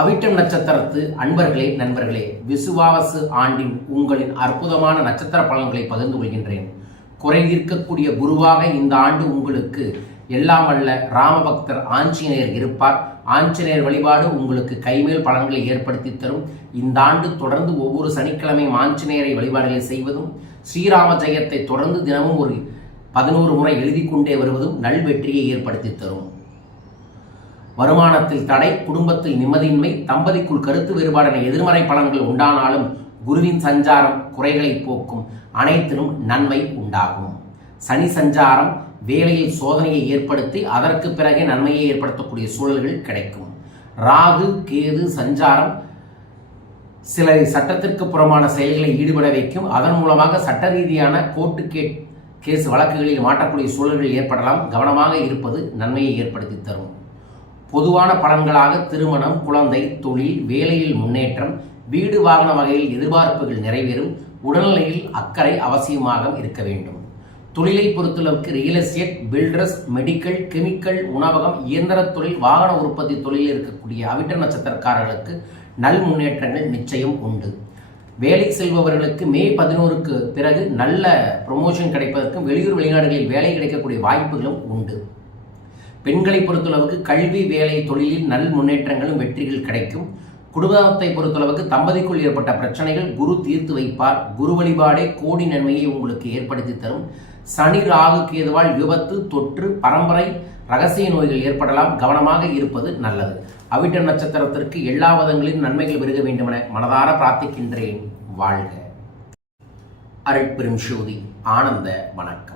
அவிட்டம் நட்சத்திரத்து அன்பர்களே நண்பர்களே, விசுவாவசு ஆண்டின் உங்களின் அற்புதமான நட்சத்திர பலன்களை பகிர்ந்து கொள்கின்றேன். குறை தீர்க்கக்கூடிய குருவாக இந்த ஆண்டு உங்களுக்கு எல்லாம் வல்ல ராமபக்தர் ஆஞ்சநேயர் இருப்பார். ஆஞ்சநேயர் வழிபாடு உங்களுக்கு கைமேல் பலன்களை ஏற்படுத்தி தரும். இந்த ஆண்டு தொடர்ந்து ஒவ்வொரு சனிக்கிழமையும் ஆஞ்சநேயரை வழிபாடுகளை செய்வதும், ஸ்ரீராம ஜெயத்தை தொடர்ந்து தினமும் ஒரு 11 முறை எழுதி கொண்டே வருவதும் நல்வெற்றியை ஏற்படுத்தி தரும். வருமானத்தில் தடை, குடும்பத்தில் நிம்மதியின்மை, தம்பதிக்குள் கருத்து வேறுபாடான எதிர்மறை பலன்கள் உண்டானாலும் குருவின் சஞ்சாரம் குறைகளை போக்கும். அனைத்திலும் நன்மை உண்டாகும். சனி சஞ்சாரம் வேலையில் சோதனையை ஏற்படுத்தி அதற்கு பிறகே நன்மையை ஏற்படுத்தக்கூடிய சூழல்கள் கிடைக்கும். ராகு கேது சஞ்சாரம் சிலரை சட்டத்திற்கு புறமான செயல்களை ஈடுபட வைக்கும். அதன் மூலமாக சட்ட ரீதியான கோர்ட்டு கேஸ் வழக்குகளில் மாற்றக்கூடிய சூழல்கள் ஏற்படலாம். கவனமாக இருப்பது நன்மையை ஏற்படுத்தி தரும். பொதுவான பலன்களாக திருமணம், குழந்தை, தொழில், வேலையில் முன்னேற்றம், வீடு வாகன வகையில் எதிர்பார்ப்புகள் நிறைவேறும். உடல்நிலையில் அக்கறை அவசியமாக இருக்க வேண்டும். தொழிலை பொறுத்தளவுக்கு real estate, builders, medical, chemical, உணவகம், இயந்திர தொழில், வாகன உற்பத்தி தொழிலில் இருக்கக்கூடிய அவிட்ட நட்சத்திரக்காரர்களுக்கு நல் முன்னேற்றங்கள் நிச்சயம் உண்டு. வேலைக்கு செல்பவர்களுக்கு மே 11க்கு பிறகு நல்ல ப்ரொமோஷன் கிடைப்பதற்கும் வெளியூர் வெளிநாடுகளில் வேலை கிடைக்கக்கூடிய வாய்ப்புகளும் உண்டு. பெண்களை பொறுத்தளவுக்கு கல்வி, வேலை, தொழிலில் நல் முன்னேற்றங்களும் வெற்றிகள் கிடைக்கும். குடும்பத்தை பொறுத்தளவுக்கு தம்பதிக்குள் ஏற்பட்ட பிரச்சனைகள் குரு தீர்த்து வைப்பார். குரு வழிபாடே கோடி நன்மையை உங்களுக்கு ஏற்படுத்தி தரும். சனி ராகு கேதுவால் விபத்து, தொற்று, பரம்பரை ரகசிய நோய்கள் ஏற்படலாம். கவனமாக இருப்பது நல்லது. அவிட்ட நட்சத்திரத்திற்கு எல்லா விதங்களிலும் நன்மைகள் பெருக வேண்டுமென மனதார பிரார்த்திக்கின்றேன். வாழ்க. அருட்பெரும் ஜோதி ஆனந்த வணக்கம்.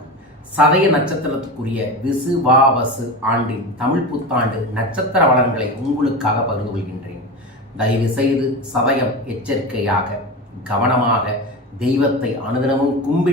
சதய நட்சத்திரத்துக்குரிய விசுவாவசு ஆண்டின் தமிழ் புத்தாண்டு நட்சத்திர பலன்களை உங்களுக்காக பகிர்ந்து கொள்கின்றேன். தயவு செய்து சதயம் எச்சரிக்கையாக கவனமாக தெய்வத்தை அனுதினமும் கும்பிட்டு